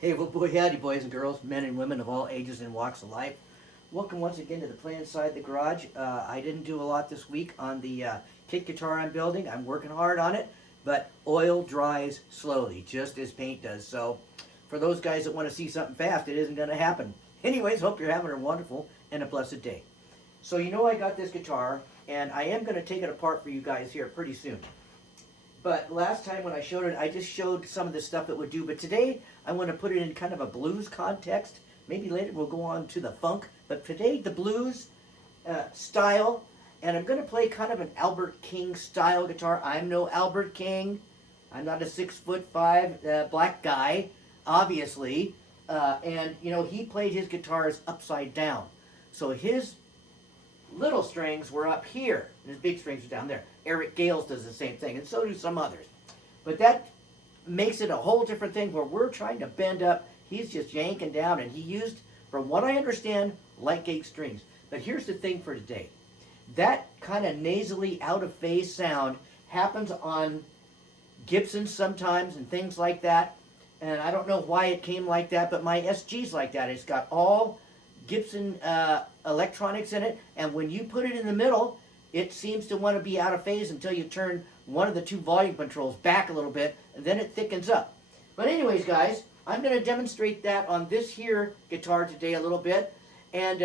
Hey, well, boy, howdy, boys and girls, men and women of all ages and walks of life. Welcome once again to the Play Inside the Garage. I didn't do a lot this week on the kit guitar I'm building. I'm working hard on it, but oil dries slowly, just as paint does. So, for those guys that want to see something fast, it isn't going to happen. Anyways, hope you're having a wonderful and a blessed day. So, I got this guitar, and I am going to take it apart for you guys here pretty soon. But last time when I showed it, I just showed some of the stuff it would do. But today, I want to put it in kind of a blues context. Maybe later we'll go on to the funk. But today, the blues style. And I'm going to play kind of an Albert King style guitar. I'm no Albert King. I'm not a 6'5" black guy, obviously. And he played his guitars upside down. So his little strings were up here, and his big strings are down there. Eric Gales does the same thing, and so do some others. But that makes it a whole different thing where we're trying to bend up. He's just yanking down, and he used, from what I understand, light gauge strings. But here's the thing for today. That kind of nasally, out-of-phase sound happens on Gibsons sometimes and things like that. And I don't know why it came like that, but my SG's like that. It's got all Gibson electronics in it, and when you put it in the middle, it seems to want to be out of phase until you turn one of the two volume controls back a little bit, and then it thickens up. But anyways, guys, I'm going to demonstrate that on this here guitar today a little bit, and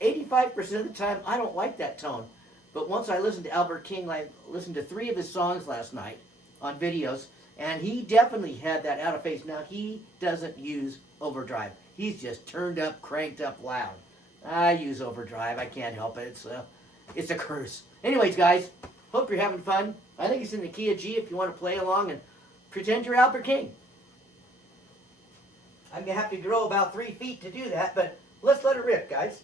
85% of the time, I don't like that tone. But once I listened to Albert King, I listened to 3 of his songs last night on videos, and he definitely had that out of phase. Now, he doesn't use overdrive. He's just turned up, cranked up loud. I use overdrive. I can't help it. It's a curse. Anyways, guys, hope you're having fun. I think it's in the key of G if you want to play along and pretend you're Albert King. I'm going to have to grow about 3 feet to do that, but let's let it rip, guys.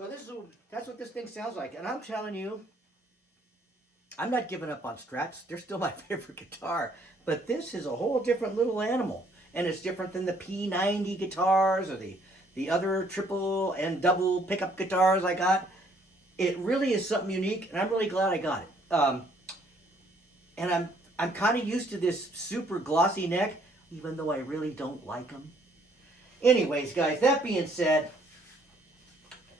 So that's what this thing sounds like. And I'm telling you, I'm not giving up on Strats. They're still my favorite guitar. But this is a whole different little animal. And it's different than the P90 guitars or the other triple and double pickup guitars I got. It really is something unique, and I'm really glad I got it. And I'm kind of used to this super glossy neck, even though I really don't like them. Anyways, guys, that being said,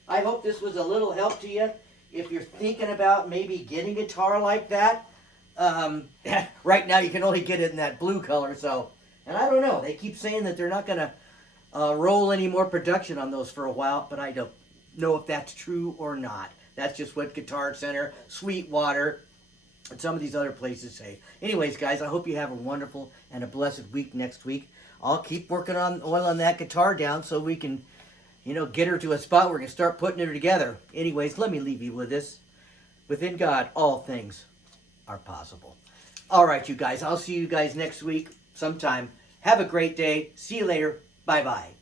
I hope this was a little help to you. If you're thinking about maybe getting a guitar like that, right now you can only get it in that blue color. So, and I don't know. They keep saying that they're not going to roll any more production on those for a while, but I don't know if that's true or not. That's just what Guitar Center, Sweetwater, and some of these other places say. Anyways, guys, I hope you have a wonderful and a blessed week next week. I'll keep working on oiling that guitar down so we can, get her to a spot where we can start putting her together. Anyways, let me leave you with this. Within God, all things are possible. All right, you guys. I'll see you guys next week sometime. Have a great day. See you later. Bye-bye.